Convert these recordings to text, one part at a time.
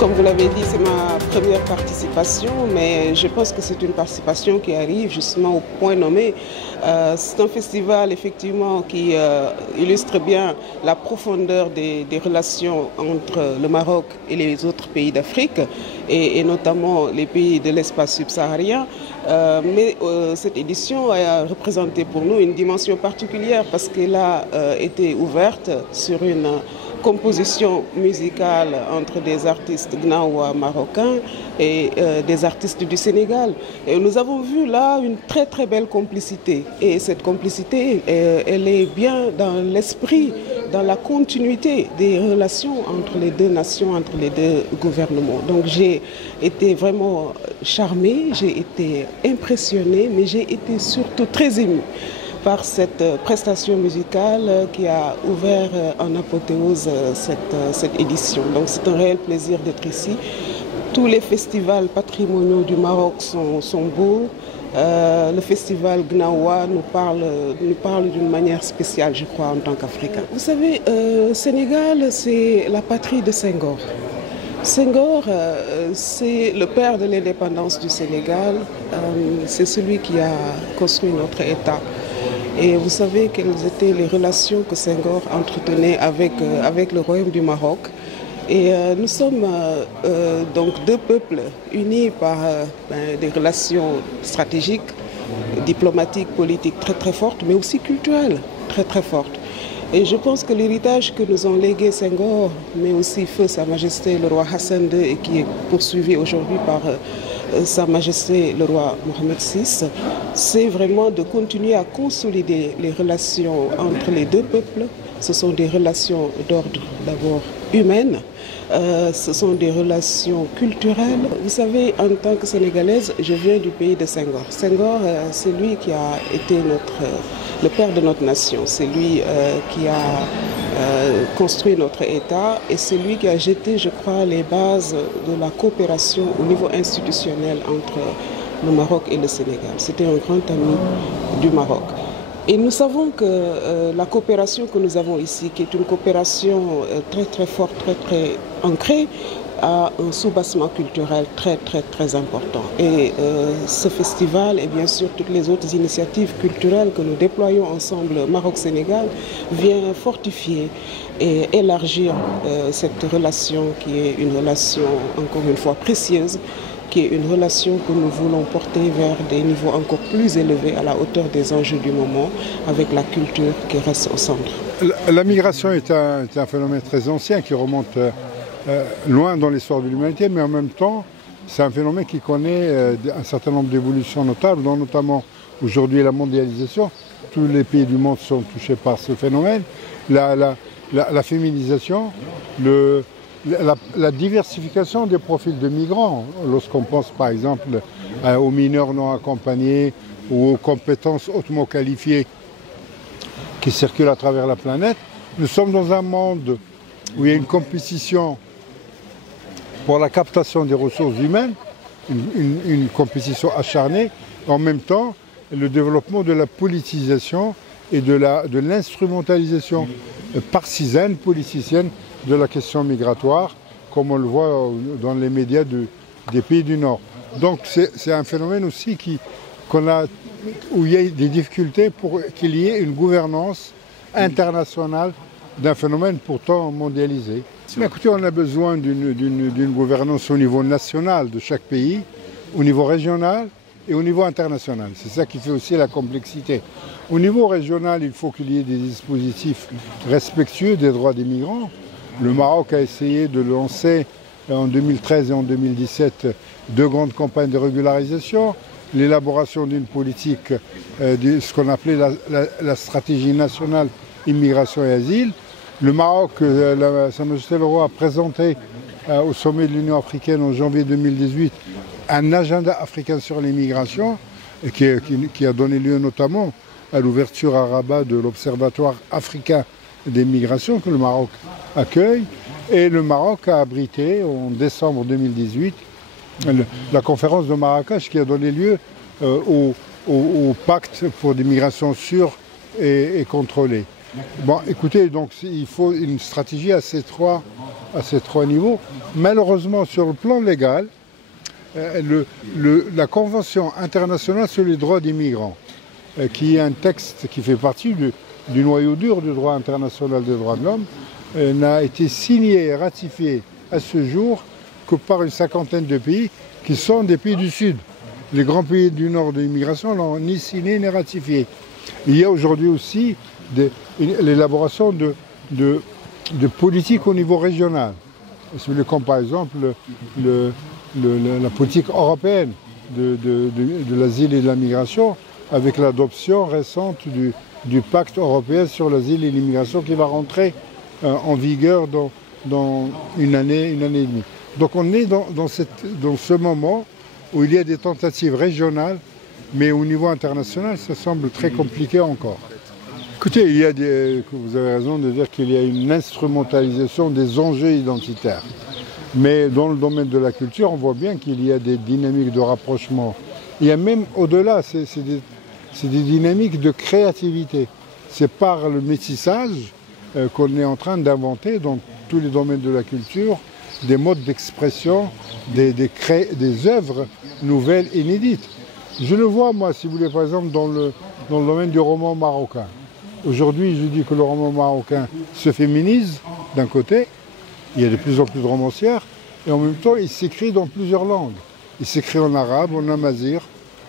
Comme vous l'avez dit, c'est ma première participation, mais je pense que c'est une participation qui arrive justement au point nommé. C'est un festival effectivement qui illustre bien la profondeur des relations entre le Maroc et les autres pays d'Afrique, et notamment les pays de l'espace subsaharien. Mais cette édition a représenté pour nous une dimension particulière parce qu'elle a été ouverte sur une composition musicale entre des artistes gnawa marocains et des artistes du Sénégal. Et nous avons vu là une très très belle complicité. Et cette complicité, elle est bien dans l'esprit, dans la continuité des relations entre les deux nations, entre les deux gouvernements. Donc j'ai été vraiment charmée, j'ai été impressionnée, mais j'ai été surtout très émue par cette prestation musicale qui a ouvert en apothéose cette édition. Donc c'est un réel plaisir d'être ici. Tous les festivals patrimoniaux du Maroc sont beaux. Le festival Gnawa nous parle d'une manière spéciale, je crois, en tant qu'Africains. Vous savez, Sénégal, c'est la patrie de Senghor. Senghor, c'est le père de l'indépendance du Sénégal. C'est celui qui a construit notre État. Et vous savez quelles étaient les relations que Senghor entretenait avec le Royaume du Maroc. Et nous sommes donc deux peuples unis par des relations stratégiques, diplomatiques, politiques très très fortes, mais aussi culturelles très très fortes. Et je pense que l'héritage que nous ont légué Senghor, mais aussi feu Sa Majesté le roi Hassan II, et qui est poursuivi aujourd'hui par Sa Majesté le roi Mohamed VI, c'est vraiment de continuer à consolider les relations entre les deux peuples. Ce sont des relations d'ordre d'abord humaines, ce sont des relations culturelles. Vous savez, en tant que Sénégalaise, je viens du pays de Senghor. Senghor, c'est lui qui a été le père de notre nation. C'est lui qui a construit notre État et c'est lui qui a jeté, je crois, les bases de la coopération au niveau institutionnel entre le Maroc et le Sénégal. C'était un grand ami du Maroc. Et nous savons que la coopération que nous avons ici, qui est une coopération très très forte, très très ancrée, a un soubassement culturel très très très important. Et ce festival et bien sûr toutes les autres initiatives culturelles que nous déployons ensemble Maroc-Sénégal vient fortifier et élargir cette relation qui est une relation encore une fois précieuse, qui est une relation que nous voulons porter vers des niveaux encore plus élevés à la hauteur des enjeux du moment, avec la culture qui reste au centre. La migration est un phénomène très ancien qui remonte loin dans l'histoire de l'humanité, mais en même temps, c'est un phénomène qui connaît un certain nombre d'évolutions notables, dont notamment aujourd'hui la mondialisation. Tous les pays du monde sont touchés par ce phénomène. La féminisation, la diversification des profils de migrants. Lorsqu'on pense par exemple aux mineurs non accompagnés ou aux compétences hautement qualifiées qui circulent à travers la planète, nous sommes dans un monde où il y a une compétition pour la captation des ressources humaines, une compétition acharnée, en même temps le développement de la politisation et de l'instrumentalisation partisane, politicienne de la question migratoire, comme on le voit dans les médias des pays du Nord. Donc c'est un phénomène aussi où il y a des difficultés pour qu'il y ait une gouvernance internationale d'un phénomène pourtant mondialisé. Mais écoutez, on a besoin d'une gouvernance au niveau national de chaque pays, au niveau régional et au niveau international. C'est ça qui fait aussi la complexité. Au niveau régional, il faut qu'il y ait des dispositifs respectueux des droits des migrants. Le Maroc a essayé de lancer en 2013 et en 2017 deux grandes campagnes de régularisation, l'élaboration d'une politique, ce qu'on appelait la stratégie nationale immigration et asile. Le Maroc, Sa Majesté le Roi a présenté au sommet de l'Union africaine en janvier 2018 un agenda africain sur l'immigration qui a donné lieu notamment à l'ouverture à Rabat de l'Observatoire africain des migrations que le Maroc accueille. Et le Maroc a abrité en décembre 2018 la conférence de Marrakech qui a donné lieu au pacte pour des migrations sûres et contrôlées. Bon, écoutez, donc il faut une stratégie à ces trois à ces trois niveaux. Malheureusement, sur le plan légal, la Convention internationale sur les droits des migrants, qui est un texte qui fait partie du noyau dur du droit international des droits de l'homme, n'a été signé et ratifié à ce jour que par une cinquantaine de pays qui sont des pays du Sud. Les grands pays du Nord de l'immigration n'ont ni signé ni ratifié. Il y a aujourd'hui aussi l'élaboration de politiques au niveau régional. Comme par exemple la politique européenne de l'asile et de la migration, avec l'adoption récente du pacte européen sur l'asile et l'immigration qui va rentrer en vigueur dans une année et demie. Donc on est dans ce moment où il y a des tentatives régionales, mais au niveau international, ça semble très compliqué encore. Écoutez, vous avez raison de dire qu'il y a une instrumentalisation des enjeux identitaires. Mais dans le domaine de la culture, on voit bien qu'il y a des dynamiques de rapprochement. Il y a même au-delà, c'est des dynamiques de créativité. C'est par le métissage qu'on est en train d'inventer dans tous les domaines de la culture des modes d'expression, des œuvres nouvelles, inédites. Je le vois, moi, si vous voulez, par exemple, dans le domaine du roman marocain. Aujourd'hui, je dis que le roman marocain se féminise, d'un côté, il y a de plus en plus de romancières, et en même temps, il s'écrit dans plusieurs langues. Il s'écrit en arabe, en amazigh,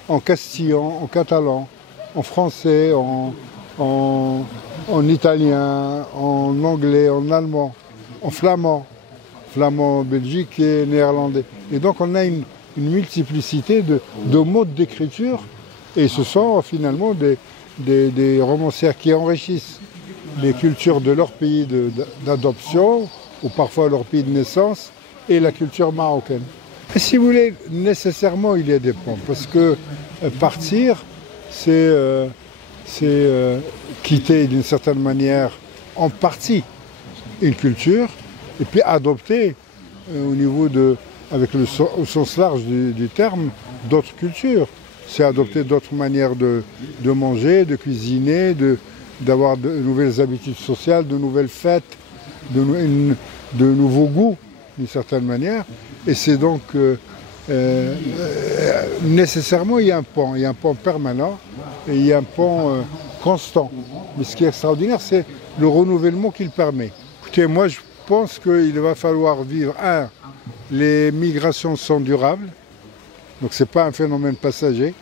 en castillan, en catalan, en français, en italien, en anglais, en allemand, en flamand belgique et néerlandais. Et donc on a une multiplicité de modes d'écriture, et ce sont finalement des romancières qui enrichissent les cultures de leur pays d'adoption, ou parfois leur pays de naissance, et la culture marocaine. Et si vous voulez, nécessairement il y a des ponts, parce que partir, c'est quitter d'une certaine manière en partie une culture, et puis adopter au sens large du terme, d'autres cultures. C'est adopter d'autres manières de manger, de cuisiner, d'avoir de nouvelles habitudes sociales, de nouvelles fêtes, de nouveaux goûts, d'une certaine manière. Et c'est donc nécessairement, il y a un pont permanent et il y a un pont constant. Mais ce qui est extraordinaire, c'est le renouvellement qu'il permet. Écoutez, moi je pense qu'il va falloir vivre, les migrations sont durables, donc ce n'est pas un phénomène passager,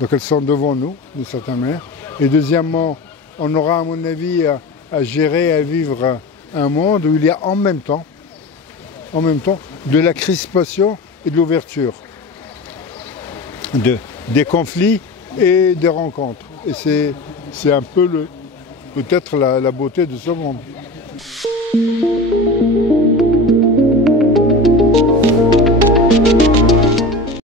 donc elles sont devant nous, d'une certaine manière. Et deuxièmement, on aura à mon avis à gérer, à vivre un monde où il y a en même temps de la crispation et de l'ouverture, des conflits et des rencontres. Et c'est un peu peut-être la beauté de ce monde.